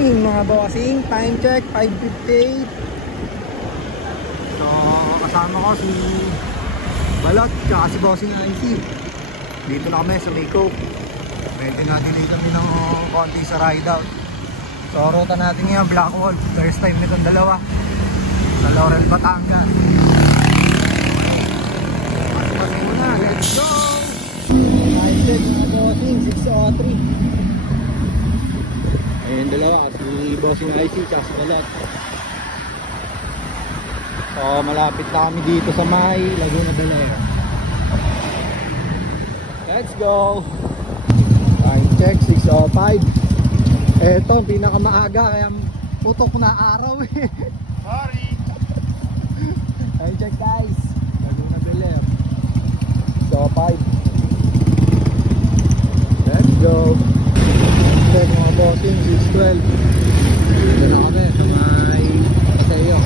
morning mga bossing, time check 5:58. So kasama ko si Balot tsaka si Bossing IC. Dito na kami sa Maycoke. Pwede natin dito kami ng konti sa ride out. So ruta natin ngayon Blackwall. First time nitong dalawa sa Laurel, Batangas. Mas muna, let's go! Time check mga bossing, 6:03. Ayun dalawa, si Bossing IC tsaka si Balot. So malapit na kami dito sa may Laguna Balera. Let's go! Time check 6:05. Eto pinakamaaga kaya putok na araw eh. Sorry. Time check guys, Laguna Balera 6:05. Let's go! Check mga bossing 6:12. Dito na kami sa may Paseo.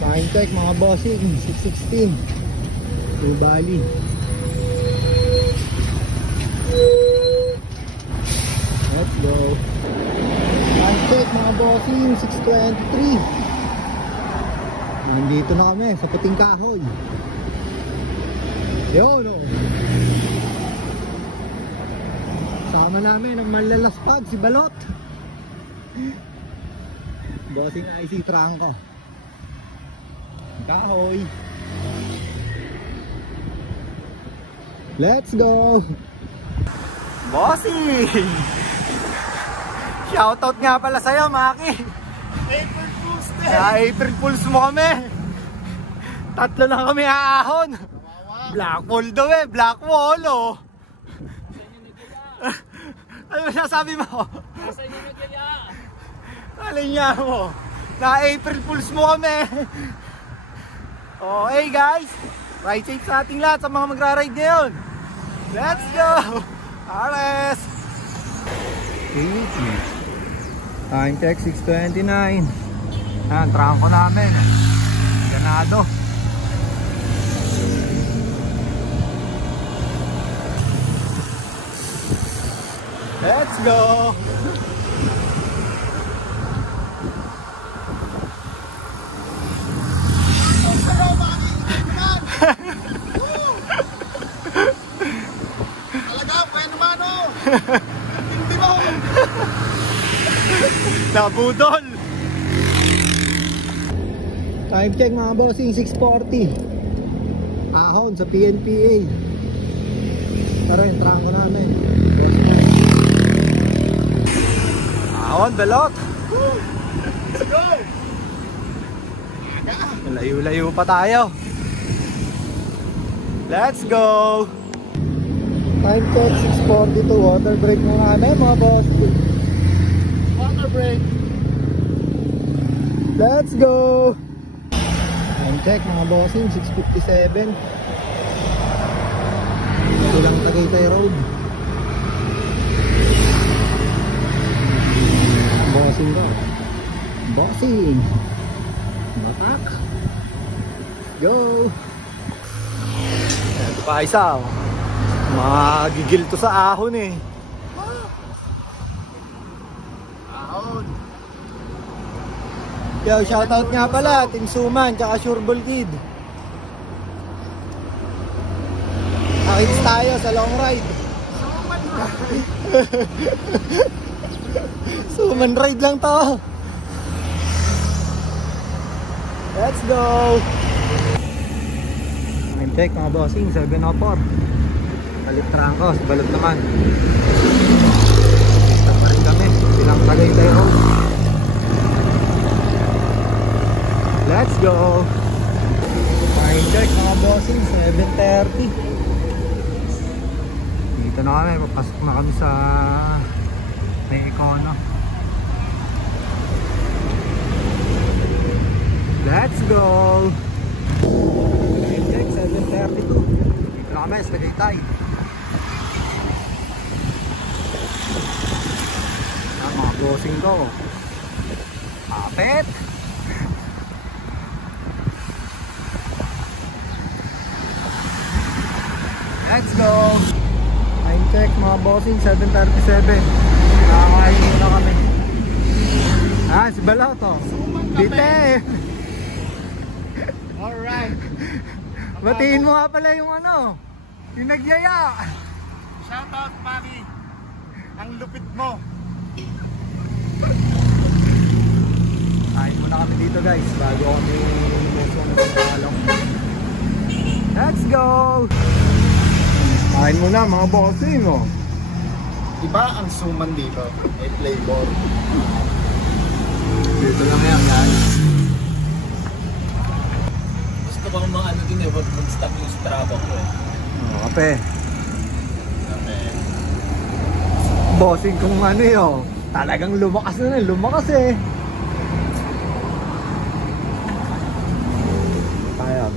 Time check mga bossing 6:16. Blue Valley. Let's go. Time check mga bossing 6:23. Nandito na kami sa Puting Kahoy. Yun o. Sama namin ang malalaspag si Balot. Bossing IC Trangko. Kahoy. Let's go. Bossing. Shoutout nga pala sa'yo Maki. April Fools din. April Fools mo kami. Tatlo lang kami aahon. Blackwall daw eh. Blackwall oh. Ano ba sabi mo? Nasa inyo na kaya. Alin niya mo? Na April Fools mo kami. Oh, hey guys, ride safe sa ating lahat sa mga magra-ride ngayon. Let's go! Ares! Time check 6:29. Ayan, trangko namin. Ganado. Let's go! Talaga, pwede naman o. Hindi mo. Nabudol! Time check mga bossing 6:40. Ahon sa PNPA. Pero yung trangko namin. Ahon, Balot! Let's go. Layo-layo pa tayo. Let's go! Time check 6:42. Water break muna kami mga boss. Water break. Let's go! Time check mga bossing 6:57. Ilang Tagaytay Road. Bossing ba? Bossing! Batak! Go! Ito pa isa oh. Magigil to sa ahon eh. Ahon. Yo, shoutout nga pala Team Suman tsaka Sureball Kid. Nakits tayo sa long ride. Suman ride lang to. Let's go. Time check mga bossing 7:04. Balik trangko, si Balot naman. Tama rin kami, silang Tagaytay Road. Let's go. Time check mga bossing 7:30. Dito na kami, papasok na kami sa may Econo. Let's go. Time check 7:32. Dito na kami sa Tagaytay. Mga bossing ko. Kapit. Let's go! Time check mga bossing, 7:37. Nakakain muna kami. Si Balot oh. Bite! Alright. Batiin mo nga pala yung yung nagyaya. Shoutout, Mami. Ang lupit mo. Kain muna kami dito guys, bago kami lumusong na sa palong. Let's go! Kain muna mga bossing oh. Iba ang suman dito. May flavor. Dito lang yan guys. Gusto ko bang mga din eh, mag-stop yung Strava ko eh. Kape. Bossing kung talagang lumakas na lumakas eh. Ayan,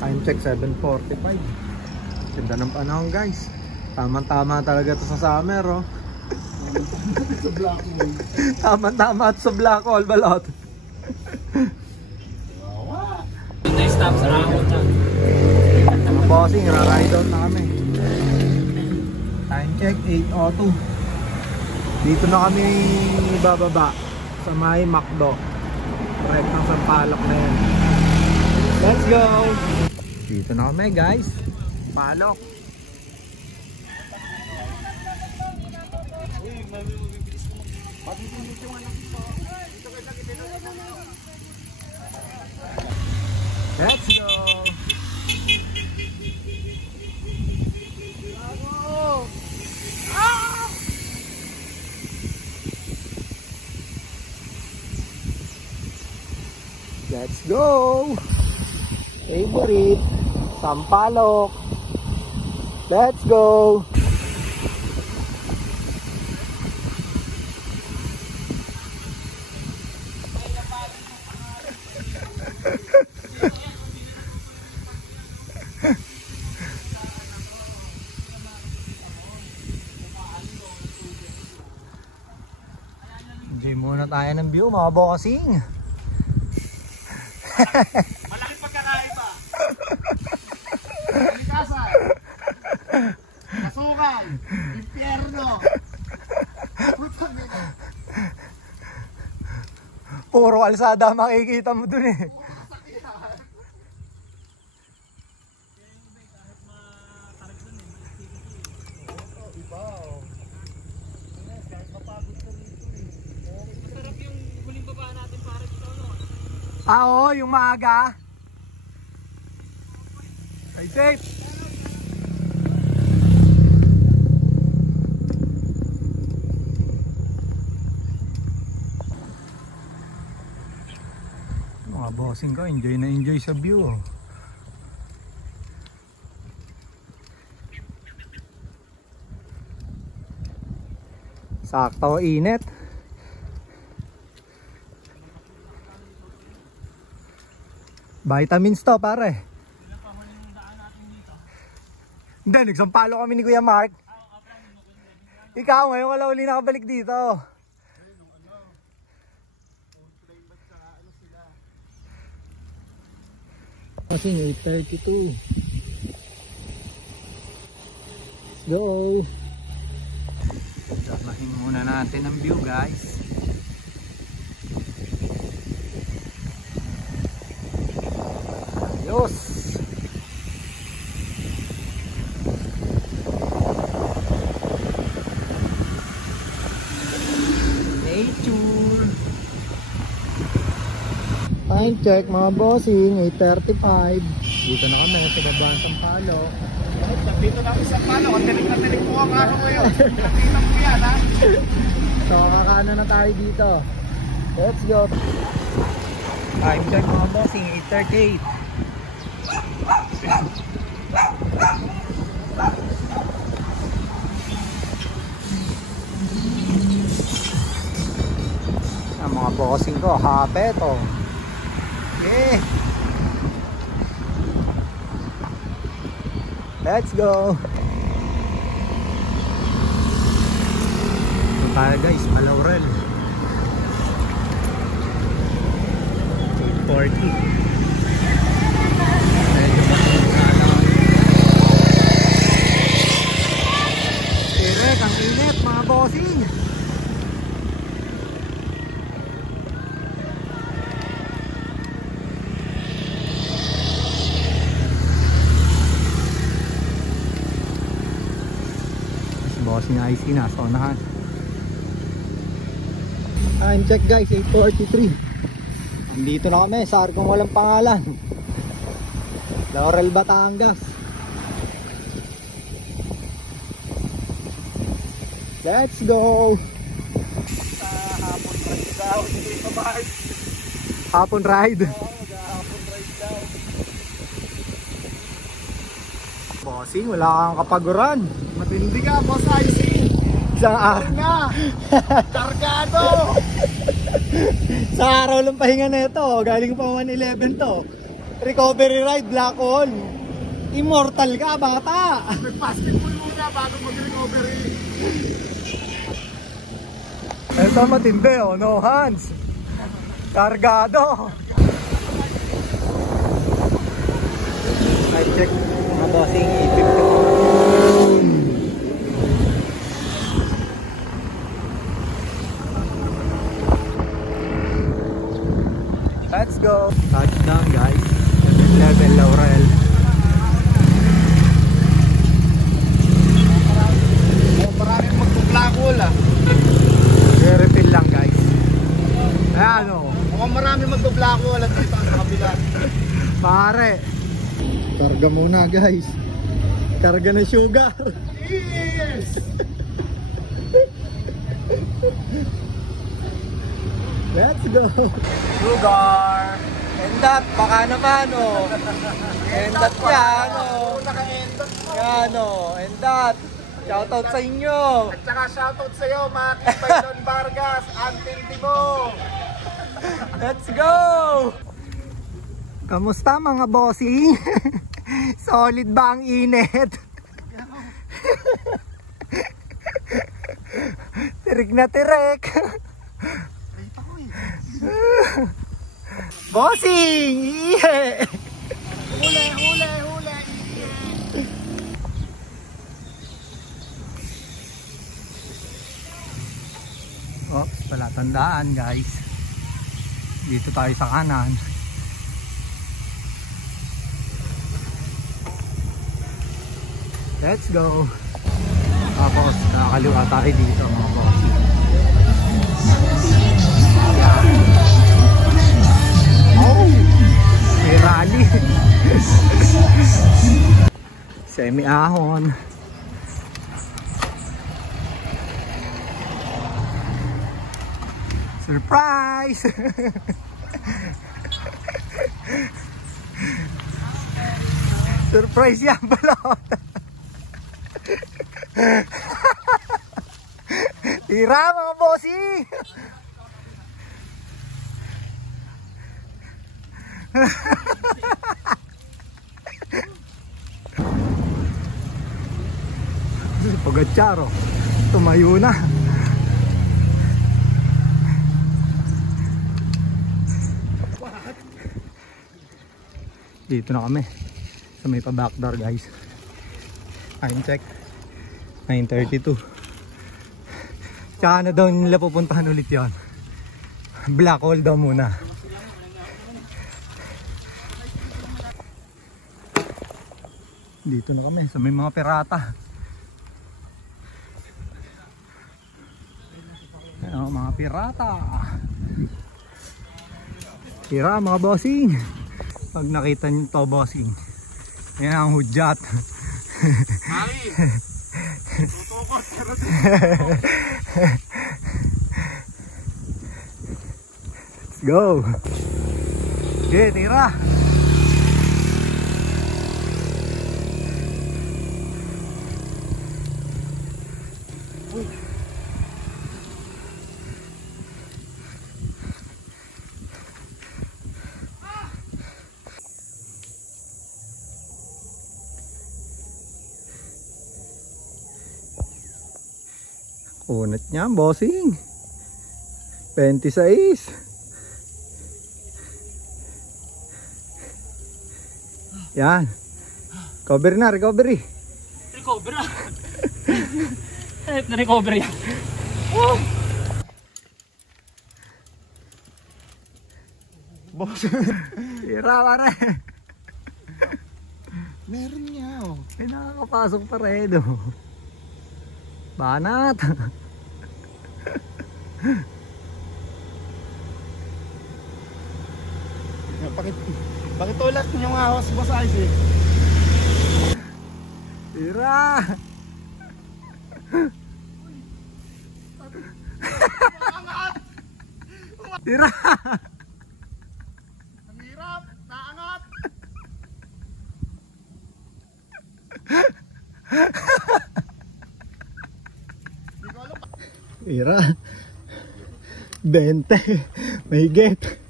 time check 7:45. Ganda ng panahon guys. Tama-tama talaga to sa summer oh. Sa black hole. Tama-tama at sa black hole, Balot. Doon na stop sa ahon na. Mga bossing, ra-ride out na kami. Time check 8:02. Dito na kami bababa sa may McDo. Right ng Sampaloc na yan. Let's go! Dito na kami guys. Palok. Let's go! Let's go! Favorite, Sampaloc. Let's go! Enjoy muna tayo ng view mga bossing. Malaki pagkakaiba. Kalikasan. Kasukan. Impyerno. Putang ina. Puro kalsada makikita mo dun eh. Oo, yung maaga. Stay safe. Mga bossing ko, enjoy na enjoy sa view. Sakto init. Vitamins to pare. Hindi, nagsampalo kami ni Kuya Mark. Ikaw ngayon wala uli nakabalik dito. Kasi 8:32. Let's go. Samahin muna natin ang view guys. Ayos. Nature. Time check mga bossing, 8:35. Dito na kami, pinabaan sa Sampalo. Dito na ako sa palo. Ang tinig na tinig po ang araw ngayon. Nakita mo yan ha. So kakano na tayo dito. Let's go. Time check mga bossing, 8:38. Ang mga bossing ko, hape to. Okay. Let's go. Ito tayo guys, Malaurel. 8:40. Medyo check, ang init mga bossing. Bossing IC nasa unahan. Time check guys, 8:43. Dito na kami sa Arkong walang pangalan, Laurel, Batangas. Let's go! Hapon ride daw, hindi pa ba? Hapon ride. Hapon ride daw. Bossing, wala kang kapaguran. Matindi ka, boss IC. Isang araw Na! Kargado! Sa araw lang pahinga na ito. Galing pa 111 to. Recovery ride, black hole. Immortal ka, bata. Nag-basketball muna bago mag-recovery. Ito matindi, oh. No hands. Kargado. I check mga bossing, 8:50. Let's go. Touchdown guys. Level Laurel. Maraming magbublakol ah. Refill lang guys. Ayan o. Mukhang marami magbublakol at dito sa kabila. Pare. Karga muna guys. Karga na sugar. Yes! Let's go. Sugar. And that, baka naman o. And that yan o. Naka-endot mo. Yan o. And that. Shoutout sa inyo. At saka shoutout sa'yo, mga Kipaylon Vargas, Antin Dibo. Let's go. Kamusta mga bossing? Solid ba ang init? Tirik na tirik. Bossing! Iye! Huli, huli, huli. Oops, pala tandaan guys. Dito tayo sa kanan. Let's go. Tapos nakakaliwa tayo dito mga boss. Oh! May rally. Semi-ahon. Surprise! Surprise yan balot. Tira mga bossing. Pagatsaro tumayo na. Dito na kami sa may pa backdoor guys. Time check 9:32. Tsaka na daw nila pupuntahan ulit yon. Black hole daw muna. Dito na kami sa may mga pirata. Ayan, mga pirata. Tira mga bossing. Pag nakita nyo to bossing, ayan ang hudyat. Mami! Tutukot! Let's go! Okay, tira! Kunat niya, bossing. 26. Yan. Recovery na, recovery. Recover na. Na-recover yan. Boss. Tira pare. Meron niya oh. May nakakapasok pa rin oh. Banat. Pakitulak niyo nga ako sa Boss Ivy. Tira. Tira. Ang hirap, naangat. Tira. 20. Mahigit.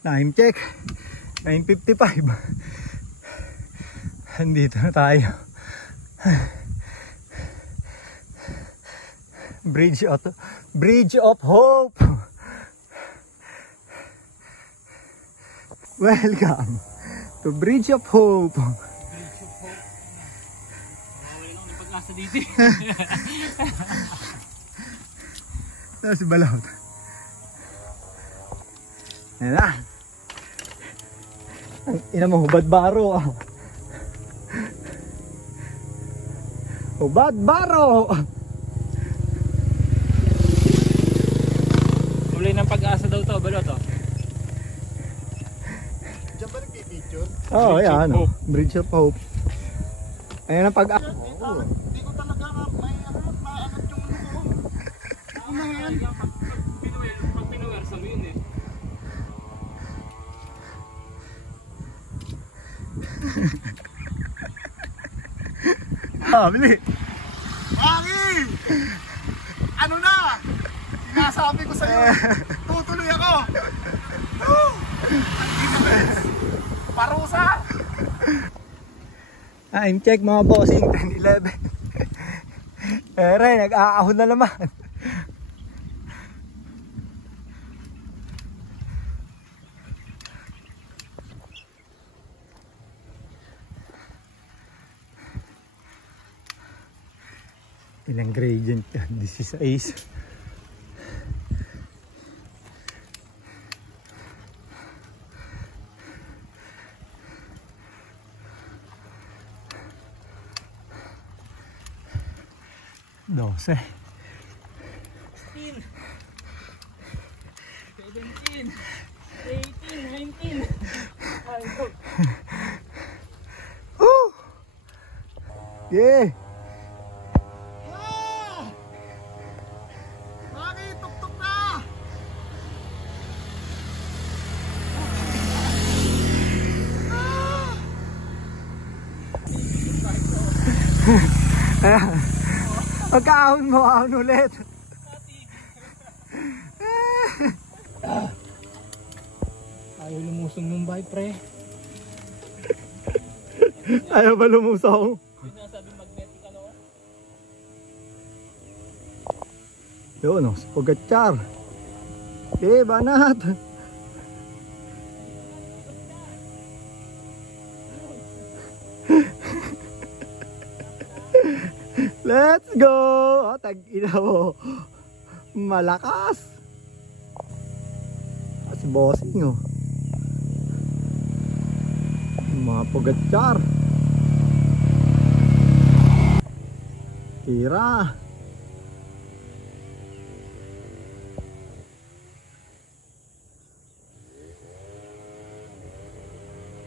Time check 9:55. Andito na tayo. Bridge of Hope. Welcome to Bridge of Hope. Wala lang ng pag-asa dito. Si Balot. Ayan na. Ang ina mo, hubad baro ah. Hubad baro. Tuloy ng pag-asa daw to, Balot oh. Diyan ba nagpipicture? Oh, ayan ano. Bridge of Hope. Ayan ang pag-asa. Hindi ko talaga maangat yung ano ko. Kumain. Pag pinuwersa mo yun eh. Bili. Maki! Ano na? Sinasabi ko sa'yo. Tutuloy ako. Parusa! Time check mga bossing. 10:11. Nag-aahon na naman. Ilang gradient yan? 16. Dose. 16, 17, 18, 19. Ay, go. Yeah. Maki, tuktok na! Pagkaahon mo, ahon ulit. Ayaw lumusong ng bike, pre. Ayaw ba lumusong? Yun na sabi magnetic ano ko. Yun o, Pogacar. Okay, banat. Let's go! Oh, tag-ina mo. Malakas. Si bossing oh. Mga Pogacar. Tira.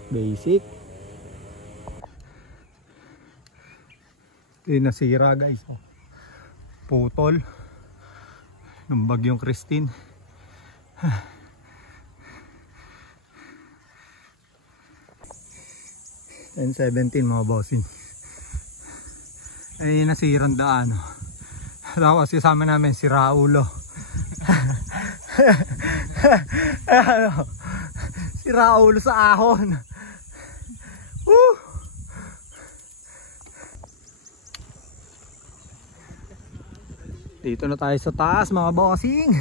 Basic. Hindi nasira guys oh. Putol ng bagyong Christine. 10:17 mga bossing. Ay nasirang daan oh. Tapos kasama namin si Raulo. Ano? Si Raulo sa ahon. Woo! Dito na tayo sa taas mga bossing.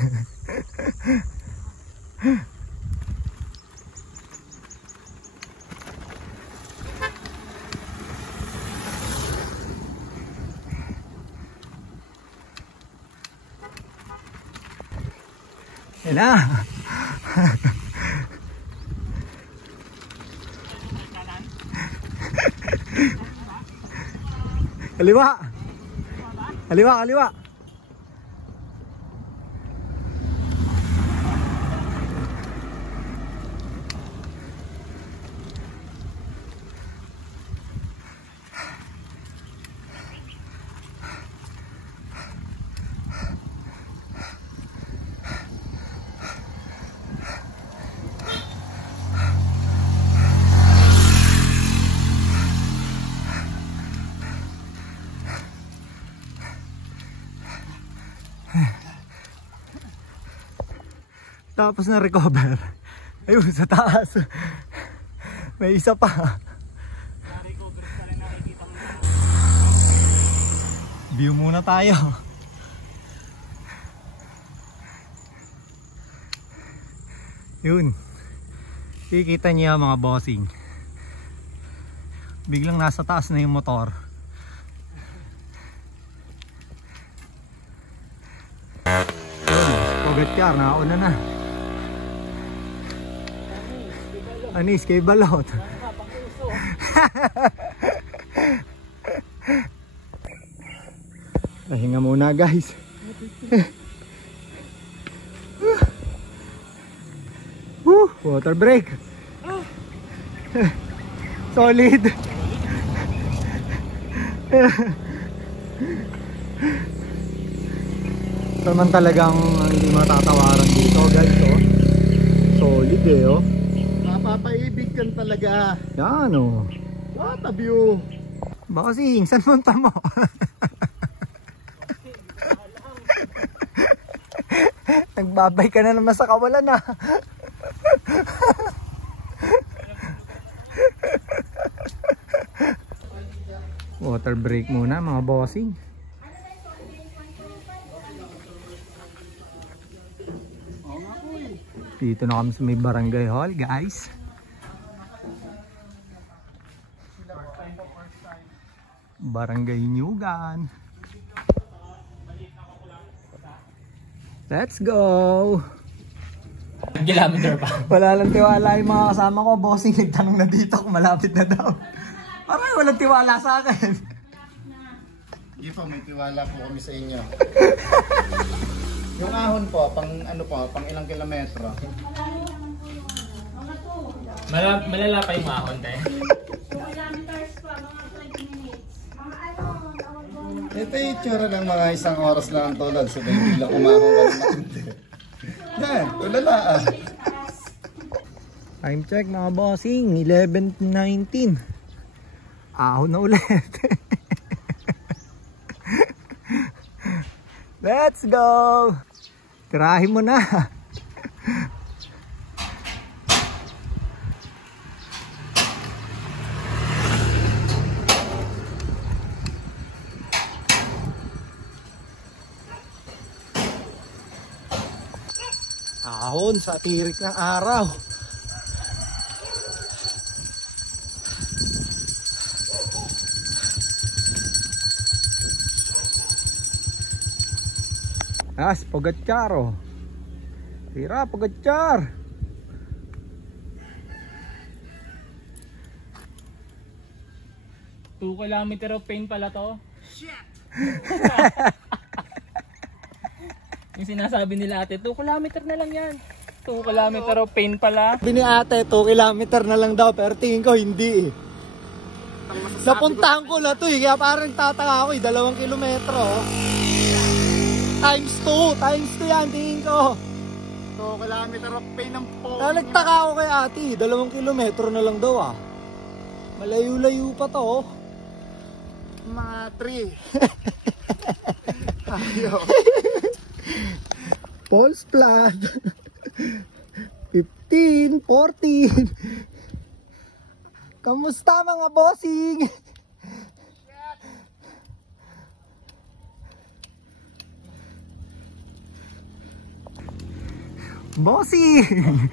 Yan na. Kaliwa. Kaliwa, kaliwa. Tapos na recover. Ayun sa taas. May isa pa. View muna tayo. Yun. Kikita niyo mga bossing. Biglang nasa taas na yung motor. Yun. Ugat ka, nakauna na. Anis kay balot. Pahinga muna guys. Water break. Solid. Naman talagang hindi matatawaran dito guys. Oh. Solid eh oh. Mapapaibig kan talaga. Yan oh. What a view. Bossing, saan punta mo? Nagbabay ka na naman sa kawalan ah. Water break muna mga bossing. Dito na kami sa may barangay hall guys. Barangay Nyugan. Let's go! Kilometer pa. Wala lang tiwala yung mga kasama ko. Bossing nagtanong na dito kung malapit na daw. Parang walang tiwala sa akin. Hindi po, may tiwala po kami sa inyo. Yung ahon po, pang ano po, pang ilang kilometro? Malala pa yung ahon tayo. 2 kilometers pa, mga 20 minutes. Mga ano, Ito yung itsura ng mga isang oras lang ang tulad. So, hindi lang umahon ka ng matindi. Yan, tulala ah. Time check mga bossing, 11:19. Ahon na ulit. Let's go! Tirahin mo na. Ahon sa tirik ng araw. As, Pogacar. Tira, Pogacar. Two kilometer of pain pala to. shit! Yung sinasabi nila ate, 2 kilometer na lang yan. 2 kilometer of pain pala. Sabi ni ate, 2 kilometer na lang daw, pero tingin ko hindi eh. Napuntahan ko na to eh, kaya parang tataka ako eh, 2 kilometro. Times 2 yan, tingin ko. 2 kilometer of pain ng po. Nagtaka ako kay ate, 2 kilometro na lang daw ah. Malayo-layo pa to oh. Mga 3. Ayo. False flat. 15, 14. Kamusta mga bossing? Bossing!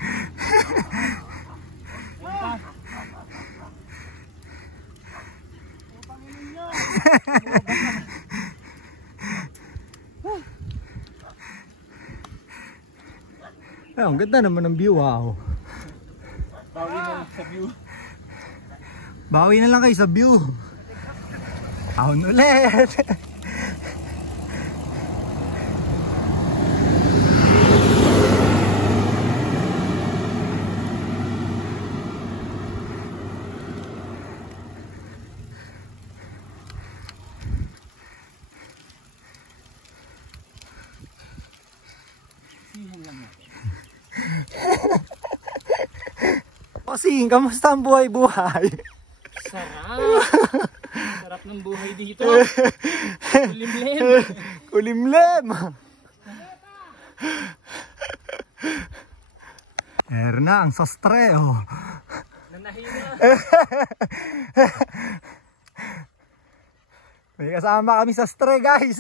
Ang ganda naman ng view, wow. Bawi na sa view. Bawi na lang kayo sa view. Ahon ulit. Bossing, kamusta ang buhay-buhay? Sarap! Sarap ng buhay dito. Kulimlim. Kulimlim! Meron na ang sastre, oh. Nanahina. May kasama kami sa sastre, guys.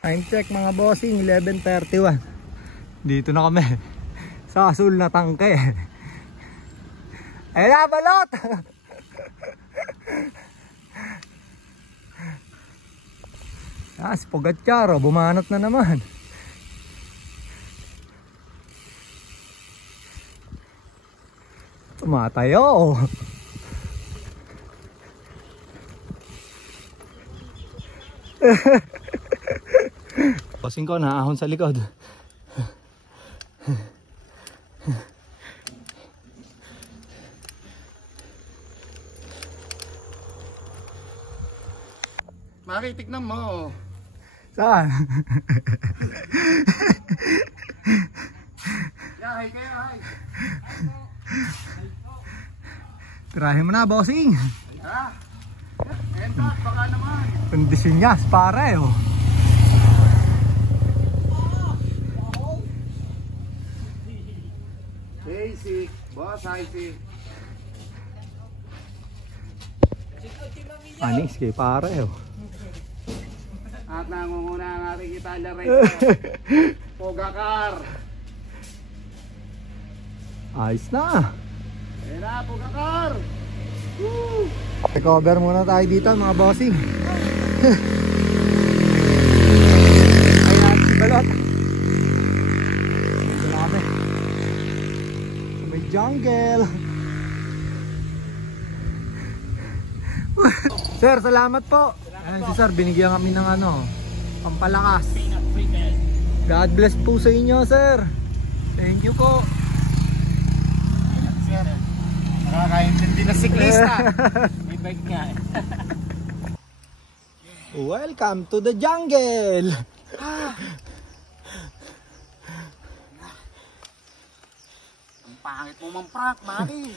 Time check mga bossing, 11:31. Dito na kami sa asul na tangke. Ayun na, balot! Si Pogatyaro, bumanat na naman. Tumatayo. Bossing ko, naahon sa likod. Maki, tignan mo. Saan? Yahay kayo, hay. Tirahin mo na, bossing. Ha? Enta, baka naman. Kondisyon niya, pare, oh. Basic, boss, Isaac. Anis kay pare, oh. At nangunguna ang ating Italia race. Pogacar. Ayos na. Ayan na, Pogacar. Woo! Recover muna tayo dito, mga bossing. Ayan, si Balot. Dito na kami. Sa may jungle. Sir, salamat po. Ayan si sir, binigyan kami ng ano, pampalakas. God bless po sa inyo, sir. Thank you po. Sir, nakakaintindi na siklista. May bike nga eh. Welcome to the jungle. Ang pangit mo mamprak, Maki.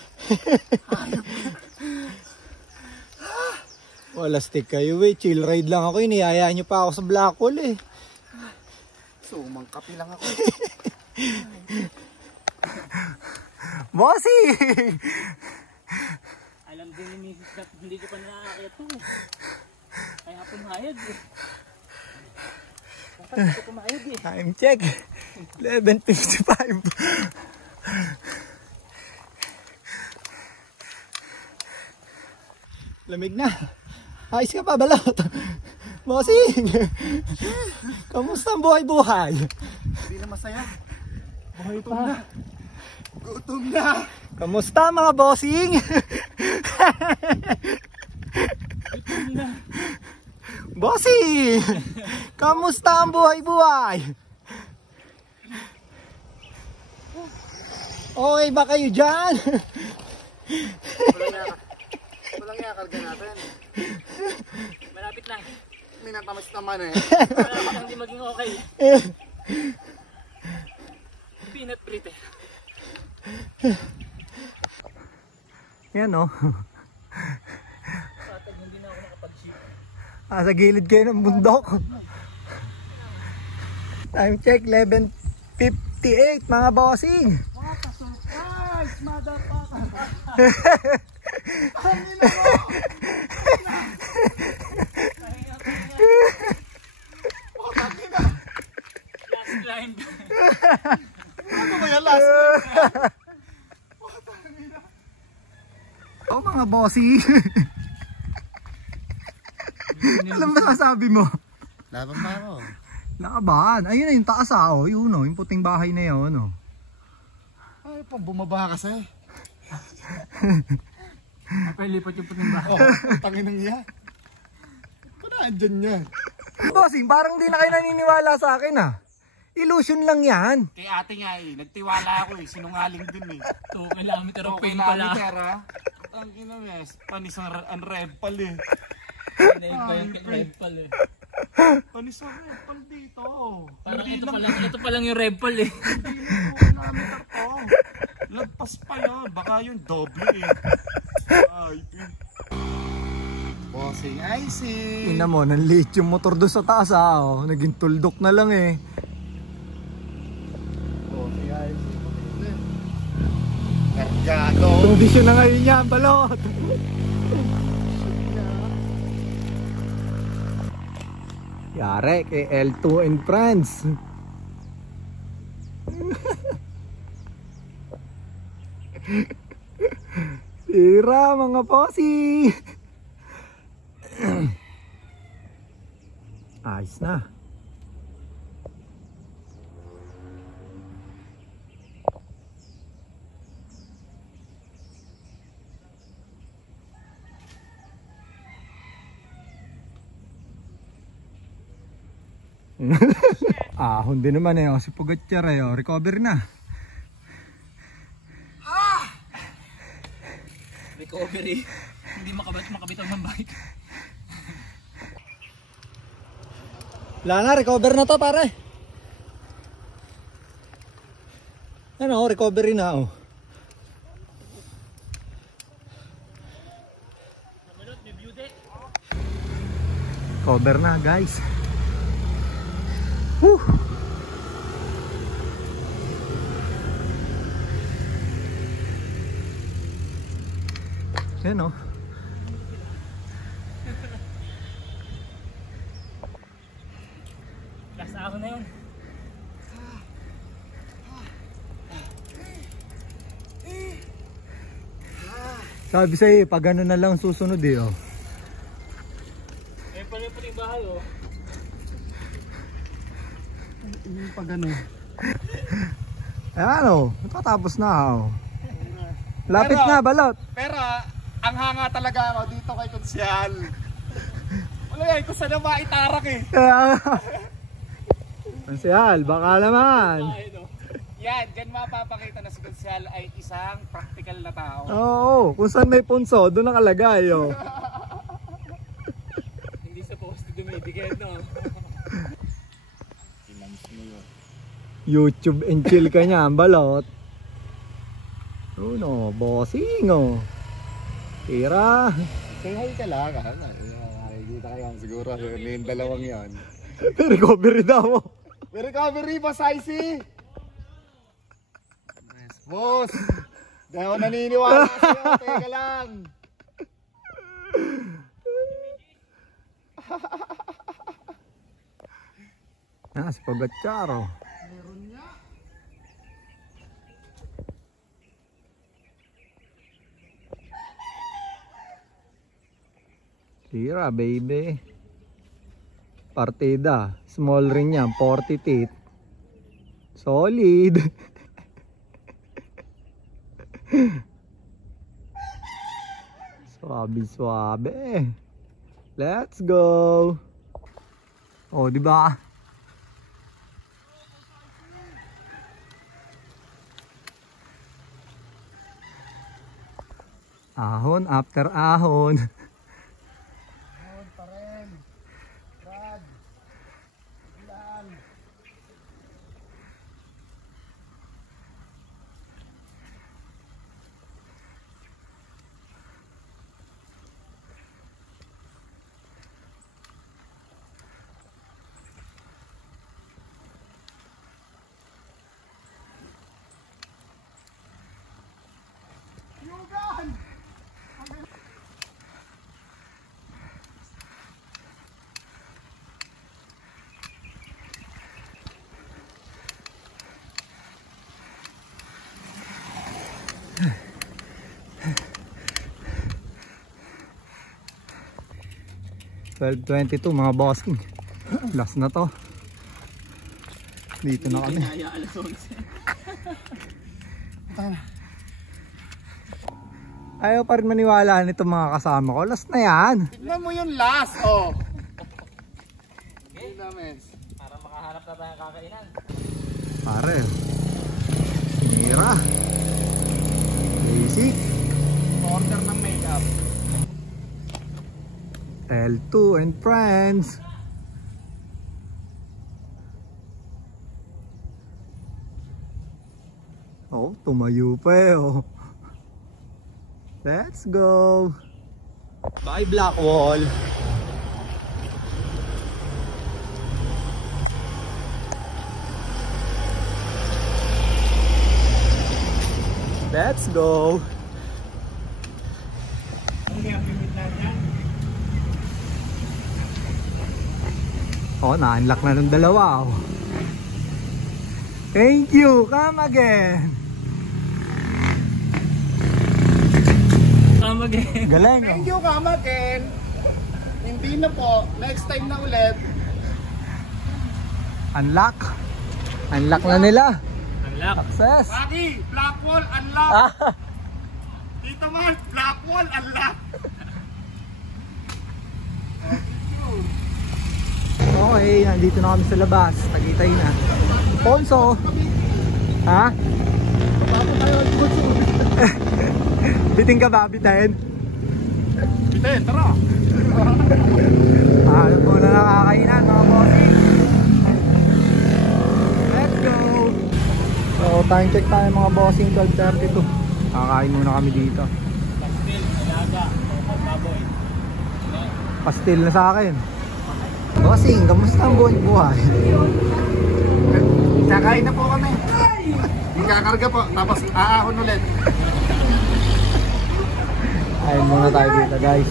Wala stick kayo eh, chill ride lang ako, iniyaya nyo pa ako sa black hole eh. Sumang kapi lang ako. Bossy! Alam din ni Mrs. na hindi ko pa nakakakita to. Kaya pumayag eh. Bakit hindi ko pumayag eh? Time check, 11:55. Lamig na. Ayos ka pa, Balot. Bossing! Kamusta ang buhay-buhay? Hindi na masaya. Buhay pa. Gutom na. Kamusta mga bossing? Bossing! Kamusta ang buhay-buhay? Okay ba kayo dyan? Walang yakarga natin. Malapit lang. Minatamas naman eh. Malapit lang di maging okay. Peanut brittle. Yan oh. Patag hindi na ako nakapag-ship. Sa gilid kayo ng bundok. Time check, 11:58 mga bossing. What a surprise, motherfucker! Last climb. Ano ba yan last? Mga bossy. Alam ba masasabi mo? Laban pa ako. Laban. Ayun na yung taas oh. Yun oh. Yung puting bahay na yun oh. Ay, pang bumaba kasi. Ay, lipat yung puting bahay. Tangin ng iya. Kung andyan yan. Bossing, parang di na kayo naniniwala sa akin ah. Illusion lang yan. Kay ate nga nagtiwala ako sinungaling din 2 kilometer of pain pala. Ang ina mes, panisang red pal Pinayin pa yung red pal Panisang red pal dito. Parang ito pa lang yung red pal Hindi 2 kilometer to. Lagpas pa yun, baka yung doble Ay, bossing icy. Ina mo, nanliit yung motor doon sa taas oh. Naging tuldok na lang eh. Bossing icy. Kargado. Kondisyon na ngayon yan, balot. Yare kay L2 and friends. Tira mga posi. Ayos na. Ahon din naman eh, si Pogacar eh, recover na. Recovery. Hindi makabitaw ng bike. Wala na, recover na to pare. Ano, recovery na oh. Cover na guys. Woo! Yan o. Last ako na yun. Sabi sa'yo, pag ano na lang susunod eh oh. Eh pala yung bahay oh. Pag ano. Ayan o, natatapos na oh. Lapit na, balot. Pero ang hanga talaga ako dito kay Konsyal. Wala yan, kung saan na maitarak eh. Konsyal, baka naman. Yan, dyan mapapakita na si Konsyal ay isang practical na tao. Oo, kung saan may punso, doon nakalagay oh. Hindi supposed to dumidikit no. YouTube and chill ka niyan, balot. Uno, bossing oh. Tira. Say hi ka lang ha. Nakikita ka yan siguro. Yung dalawang yan. Recovery daw. May recovery pa, Saisi. Yes, boss. Di ako naniniwala sa'yo. Teka lang. Si Pogacar oh. Tira baby. Partida. Small ring yan. 40 teeth. Solid. Swabe. Let's go. Oh, di ba? Ahon after ahon. 12:22 mga bossing. Last na to. Dito na kami. Kaya alas 11. Ayaw pa rin maniwala nito mga kasama ko. Last na yan. Tignan mo yung last, oh. Hindi namin. Para makahanap na tayong kakainan. Pare. Mira. Basic. Order ng makeup. L2 and friends. Oh, tumayo pa eh oh. Let's go. Bye Blackwall. Let's go. Oh, na-unlock na ng dalawa oh. Thank you. Come again. Come again. Galing Thank you, Kamaken. Hindi na po. Next time na ulit. Unlock. Unlock na nila. Unlock. Success. Paki, Blackwall, unlock. Dito man, Blackwall, unlock. Okay, nandito na kami sa labas. Tagitay na. Ponso. Ha? Biting ka ba? Bitin? Bitin, tara. Ano po na nakakainan mga bossing. Let's go. So time check tayo mga bossing. 12:32. Kakain muna kami dito. Pastil, alaga, baboy. Pastil na sa akin. Bossing, kamusta ang buhay? Kakain na po kami. Magkakarga po, tapos aahon ulit. Ayun muna tayo dito guys.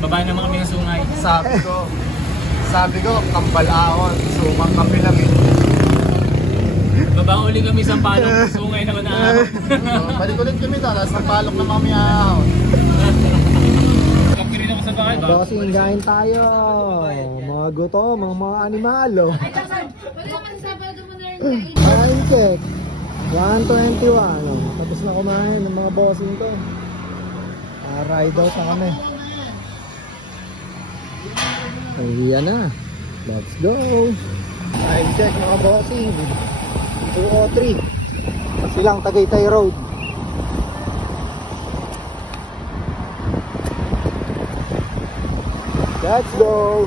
Babae naman kami ng sungay. Sabi ko, kambal ahon, sumang kami lang eh. Babang uli kami sa palong, sungay naman na ako. So, balik ulit kami doon, nasa palok na kami ahon. Kapi rin ako sa bahay. Bossing, kain tayo. Mga gutom, mga animalo. Wala pang Sabado mo na rin kainin. Time check. 1:21. Tapos na kumain ng mga bossing to. Ride out na kami. Ayan na. Let's go. Time check mga bossing. 2:03. Silang Tagaytay Road. Let's go.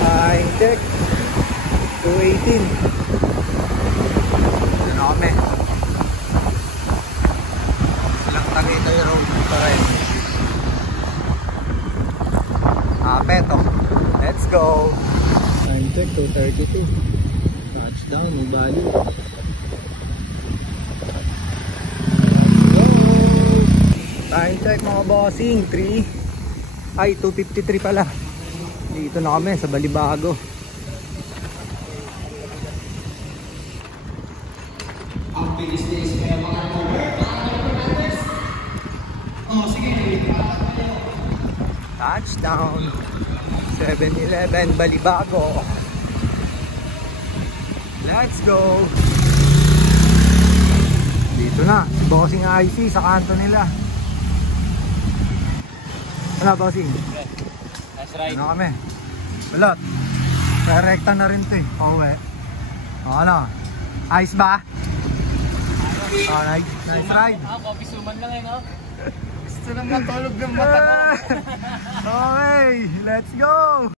Time check. 2:18. Ito na kami. Silang Tagaytay Road pa rin. Apeto. Let's go. Time check 2:32. Touchdown, may bali. Time check mga bossing. 2:53 pala. Dito na kami sa Balibago. Touchdown 7-Eleven Balibago. Let's go. Dito na bossing IC sa kanto nila. Wala bossing. That's right. Ano kami? Balot. Direkta na rin to eh. Pauwi. O ano? Ayos ba? Oh, nice ride. Coffee suman lang eh, no? Gusto lang matulog ng mata ko. Okay, let's go!